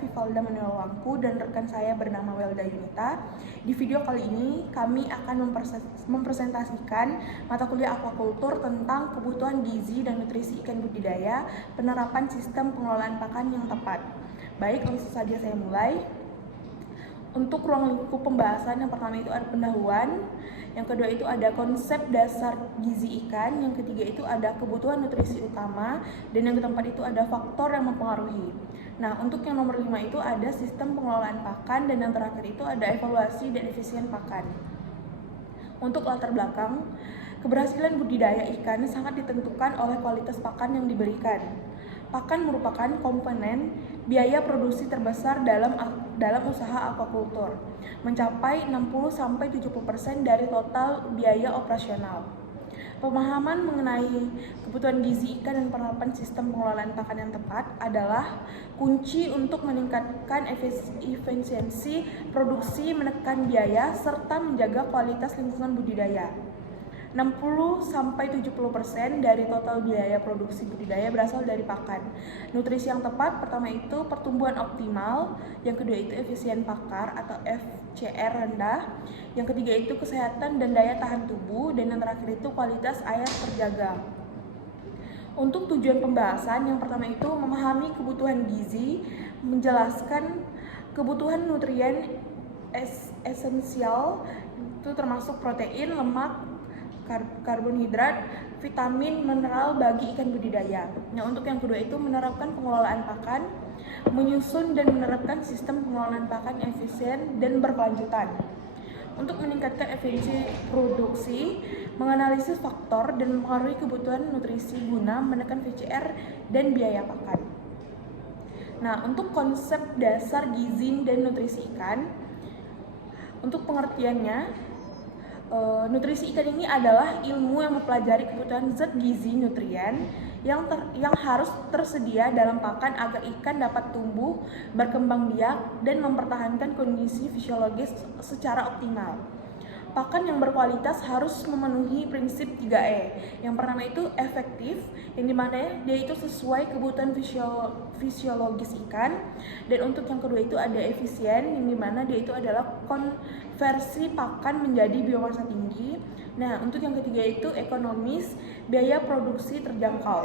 Vivalda Manulwangku dan rekan saya bernama Welda Yunita. Di video kali ini kami akan mempresentasikan mata kuliah aquaculture tentang kebutuhan gizi dan nutrisi ikan budidaya, penerapan sistem pengelolaan pakan yang tepat. Baik, langsung saja saya mulai. Untuk ruang lingkup pembahasan, yang pertama itu ada pendahuluan, yang kedua itu ada konsep dasar gizi ikan, yang ketiga itu ada kebutuhan nutrisi utama, dan yang keempat itu ada faktor yang mempengaruhi. Nah, untuk yang nomor 5 itu ada sistem pengelolaan pakan, dan yang terakhir itu ada evaluasi dan efisien pakan. Untuk latar belakang, keberhasilan budidaya ikan sangat ditentukan oleh kualitas pakan yang diberikan. Pakan merupakan komponen biaya produksi terbesar dalam usaha aquaculture, mencapai 60-70% dari total biaya operasional. Pemahaman mengenai kebutuhan gizi ikan dan penerapan sistem pengelolaan pakan yang tepat adalah kunci untuk meningkatkan efisiensi produksi, menekan biaya, serta menjaga kualitas lingkungan budidaya. 60-70% dari total biaya produksi budidaya berasal dari pakan. Nutrisi yang tepat, pertama itu pertumbuhan optimal, yang kedua itu efisien pakar atau FCR rendah, yang ketiga itu kesehatan dan daya tahan tubuh, dan yang terakhir itu kualitas air terjaga. Untuk tujuan pembahasan, yang pertama itu memahami kebutuhan gizi, menjelaskan kebutuhan nutrien esensial, itu termasuk protein, lemak, karbohidrat, vitamin, mineral bagi ikan budidaya. Nah, untuk yang kedua itu menerapkan pengelolaan pakan, menyusun dan menerapkan sistem pengelolaan pakan yang efisien dan berkelanjutan. Untuk meningkatkan efisiensi produksi, menganalisis faktor dan mempengaruhi kebutuhan nutrisi guna menekan VCR dan biaya pakan. Nah, untuk konsep dasar gizi dan nutrisi ikan, untuk pengertiannya, nutrisi ikan ini adalah ilmu yang mempelajari kebutuhan zat gizi nutrien yang harus tersedia dalam pakan agar ikan dapat tumbuh, berkembang biak, dan mempertahankan kondisi fisiologis secara optimal. Pakan yang berkualitas harus memenuhi prinsip 3E. Yang pertama itu efektif, yang dimana dia itu sesuai kebutuhan fisiologis ikan. Dan untuk yang kedua itu ada efisien, yang dimana dia itu adalah konversi pakan menjadi biomasa tinggi. Nah, untuk yang ketiga itu ekonomis, biaya produksi terjangkau.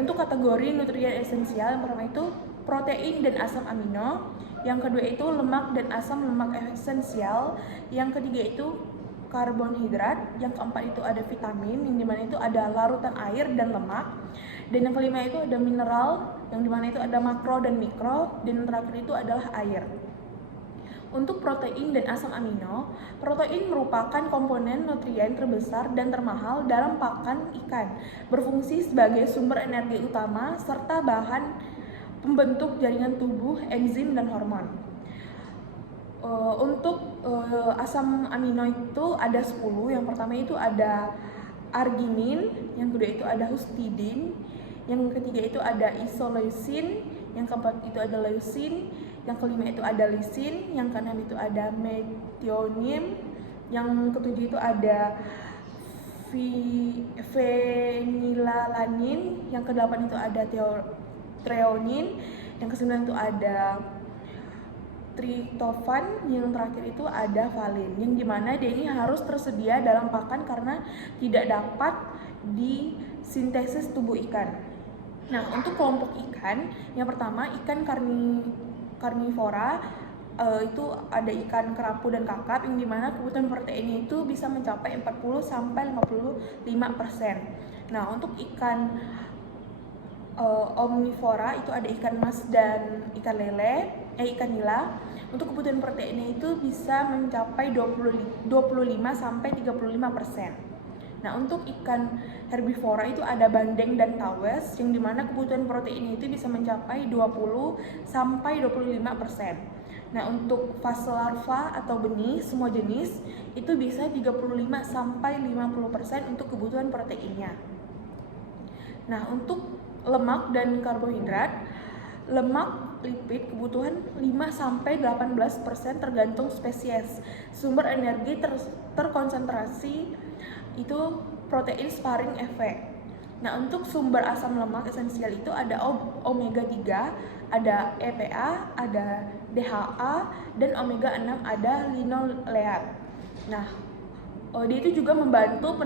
Untuk kategori nutrien esensial, yang pertama itu protein dan asam amino, yang kedua itu lemak dan asam lemak esensial, yang ketiga itu karbohidrat, yang keempat itu ada vitamin, yang dimana itu ada larutan air dan lemak, dan yang kelima itu ada mineral, yang dimana itu ada makro dan mikro, dan yang terakhir itu adalah air. Untuk protein dan asam amino, protein merupakan komponen nutrien terbesar dan termahal dalam pakan ikan, berfungsi sebagai sumber energi utama serta bahan pembentuk jaringan tubuh, enzim, dan hormon. Untuk asam amino itu ada 10. Yang pertama itu ada arginin, yang kedua itu ada histidin, yang ketiga itu ada isoleucin, yang keempat itu ada leucin, yang kelima itu ada lisin, yang keenam itu ada methionine, yang ketujuh itu ada phenylalanin, yang kedelapan itu ada treonin, yang kesembilan itu ada tritofan, yang terakhir itu ada valin, yang dimana dia ini harus tersedia dalam pakan karena tidak dapat disintesis tubuh ikan. Nah, untuk kelompok ikan, yang pertama ikan karnivora, itu ada ikan kerapu dan kakap, yang dimana kebutuhan proteinnya itu bisa mencapai 40-55%. Nah, untuk ikan omnivora itu ada ikan mas dan ikan nila. Untuk kebutuhan proteinnya itu bisa mencapai 25-35%. Nah, untuk ikan herbivora itu ada bandeng dan tawes, yang dimana kebutuhan proteinnya itu bisa mencapai 20-25%. Nah, untuk fase larva atau benih semua jenis itu bisa 35-50% untuk kebutuhan proteinnya. Nah, untuk lemak dan karbohidrat, lemak, lipid, kebutuhan 5-18% tergantung spesies. Sumber energi terkonsentrasi itu protein sparing efek. Nah, untuk sumber asam lemak esensial itu ada omega 3, ada EPA, ada DHA, dan omega 6 ada linoleat. Nah, dia itu juga membantu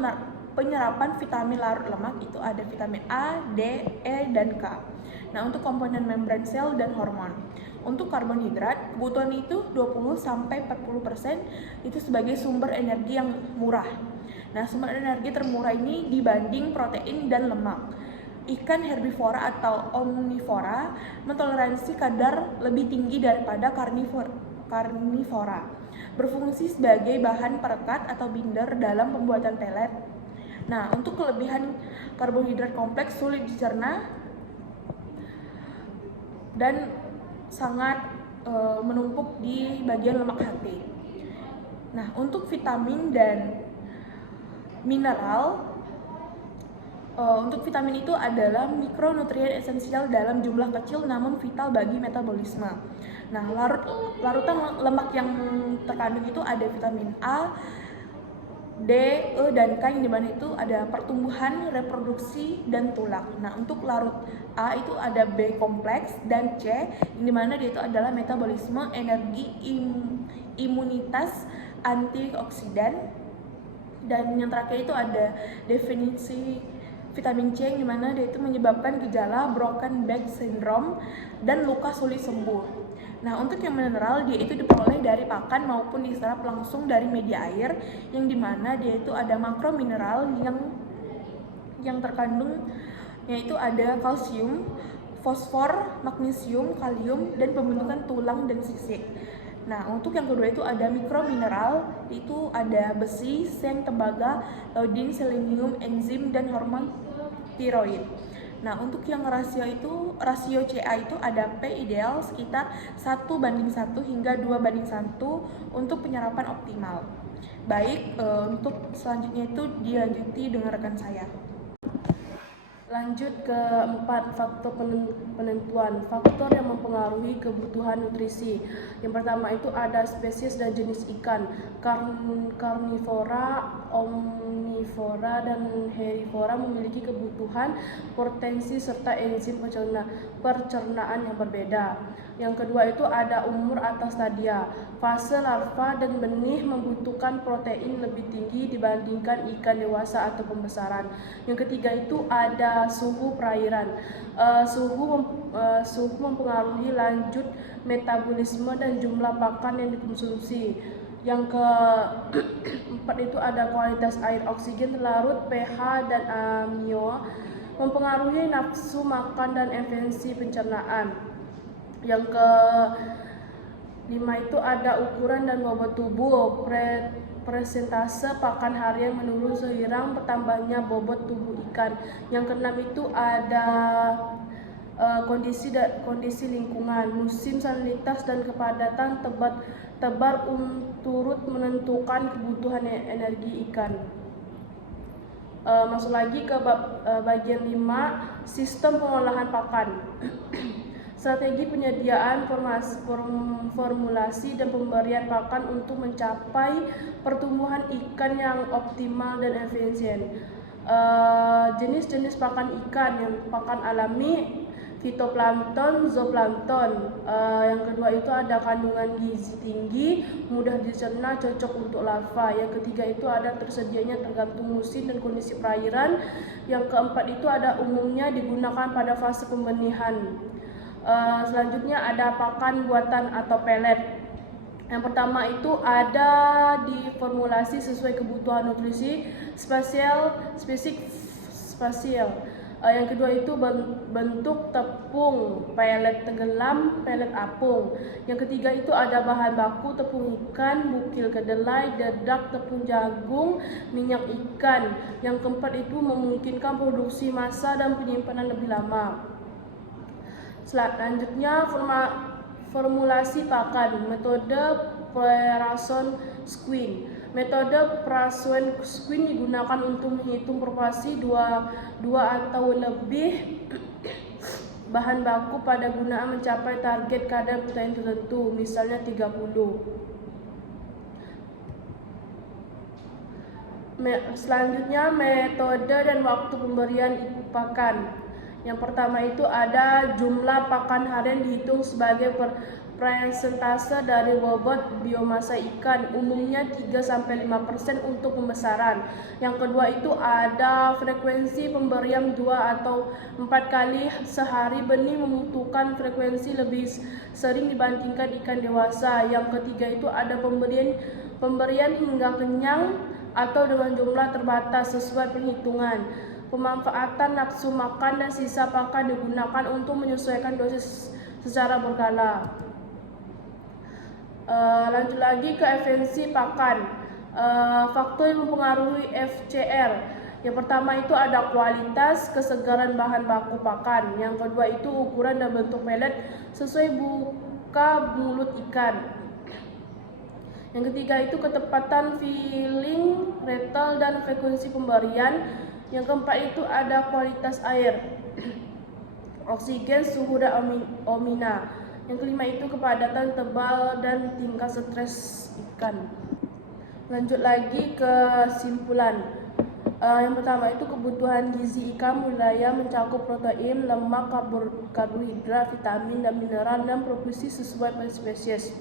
penyerapan vitamin larut lemak, itu ada vitamin A, D, E, dan K. Nah, untuk komponen membran sel dan hormon. Untuk karbohidrat, kebutuhan itu 20-40% itu sebagai sumber energi yang murah. Nah, sumber energi termurah ini dibanding protein dan lemak. Ikan herbivora atau omnivora mentoleransi kadar lebih tinggi daripada karnivora. Berfungsi sebagai bahan perekat atau binder dalam pembuatan pelet. Nah, untuk kelebihan karbohidrat kompleks sulit dicerna dan sangat menumpuk di bagian lemak hati. Nah, untuk vitamin dan mineral, untuk vitamin itu adalah mikronutrien esensial dalam jumlah kecil namun vital bagi metabolisme. Nah, larutan lemak yang terkandung itu ada vitamin A, D, E, dan K, yang dimana itu ada pertumbuhan, reproduksi, dan tulang. Nah, untuk larut A itu ada B kompleks dan C, yang dimana dia itu adalah metabolisme, energi, imunitas, antioksidan. Dan yang terakhir itu ada definisi vitamin C, yang dimana dia itu menyebabkan gejala broken back syndrome dan luka sulit sembuh. Nah, untuk yang mineral, dia itu diperoleh dari pakan maupun diserap langsung dari media air, yang dimana dia itu ada makromineral yang terkandung, yaitu ada kalsium, fosfor, magnesium, kalium, dan pembentukan tulang dan sisik. Nah, untuk yang kedua itu ada mikromineral, itu ada besi, seng, tembaga, iodin, selenium, enzim, dan hormon tiroid. Nah, untuk yang rasio CA itu ada P ideal sekitar 1:1 hingga 2:1 untuk penyerapan optimal. Baik, untuk selanjutnya itu dilanjuti dengan rekan saya. Lanjut ke 4, faktor penentuan. Faktor yang mempengaruhi kebutuhan nutrisi. Yang pertama itu ada spesies dan jenis ikan. Karnivora, omnivora, dan herbivora memiliki kebutuhan, potensi, serta enzim pencernaan yang berbeda. Yang kedua itu ada umur atau stadia. Fase larva dan benih membutuhkan protein lebih tinggi dibandingkan ikan dewasa atau pembesaran. Yang ketiga itu ada suhu perairan. Suhu mempengaruhi lanjut metabolisme dan jumlah pakan yang dikonsumsi. Yang keempat itu ada kualitas air, oksigen larut, pH, dan amino mempengaruhi nafsu makan dan efisiensi pencernaan. Yang kelima itu ada ukuran dan bobot tubuh. Persentase pakan harian menurun seiring bertambahnya bobot tubuh ikan. Yang keenam itu ada kondisi lingkungan, musim salinitas dan kepadatan tebar turut menentukan kebutuhan energi ikan. Masuk lagi ke bagian 5, sistem pengolahan pakan. Strategi penyediaan, formulasi, dan pemberian pakan untuk mencapai pertumbuhan ikan yang optimal dan efisien. Jenis-jenis pakan ikan, yang pakan alami, fitoplankton, zooplankton. Yang kedua itu ada kandungan gizi tinggi, mudah dicerna, cocok untuk larva. Yang ketiga itu ada tersedianya tergantung musim dan kondisi perairan. Yang keempat itu ada umumnya digunakan pada fase pembenihan. Selanjutnya ada pakan buatan atau pelet. Yang pertama itu ada diformulasi sesuai kebutuhan nutrisi spesifik. Yang kedua itu bentuk tepung, pelet tenggelam, pelet apung. Yang ketiga itu ada bahan baku tepung ikan, bukil kedelai, dedak, tepung jagung, minyak ikan. Yang keempat itu memungkinkan produksi massa dan penyimpanan lebih lama. Selanjutnya formulasi pakan, metode Pearson Squint. Metode Pearson Squint digunakan untuk menghitung proporsi dua atau lebih bahan baku pada gunaan mencapai target kadar protein tertentu, misalnya 30. Selanjutnya, metode dan waktu pemberian pakan. Yang pertama itu ada jumlah pakan harian dihitung sebagai persentase dari bobot biomasa ikan, umumnya 3-5% untuk pembesaran. Yang kedua itu ada frekuensi pemberian 2 atau 4 kali sehari. Benih membutuhkan frekuensi lebih sering dibandingkan ikan dewasa. Yang ketiga itu ada pemberian hingga kenyang atau dengan jumlah terbatas sesuai perhitungan. Pemanfaatan nafsu makan dan sisa pakan digunakan untuk menyesuaikan dosis secara berkala. Lanjut lagi ke efisiensi pakan. Faktor yang mempengaruhi FCR. Yang pertama itu ada kualitas, kesegaran bahan baku pakan. Yang kedua itu ukuran dan bentuk pelet sesuai buka mulut ikan. Yang ketiga itu ketepatan filling, rattle, dan frekuensi pemberian. Yang keempat itu ada kualitas air, oksigen, suhu, dan omina. Yang kelima itu kepadatan tebal dan tingkat stres ikan. Lanjut lagi ke kesimpulan. Yang pertama itu kebutuhan gizi ikan budidaya mencakup protein, lemak, karbohidrat, vitamin, dan mineral dan proporsi sesuai spesies,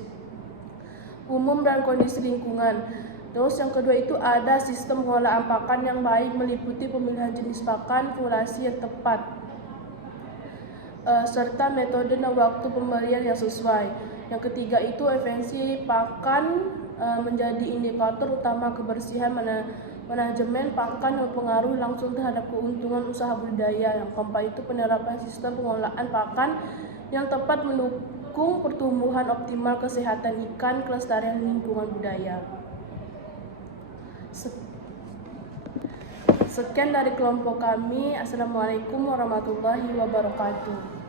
umum, dan kondisi lingkungan. Terus yang kedua itu ada sistem pengolahan pakan yang baik meliputi pemilihan jenis pakan, formulasi yang tepat, serta metode dan waktu pemberian yang sesuai. Yang ketiga itu efisiensi pakan menjadi indikator utama kebersihan manajemen pakan yang berpengaruh langsung terhadap keuntungan usaha budidaya. Yang keempat itu penerapan sistem pengolahan pakan yang tepat mendukung pertumbuhan optimal, kesehatan ikan, kelestarian lingkungan budaya. Sekian dari kelompok kami. Assalamualaikum warahmatullahi wabarakatuh.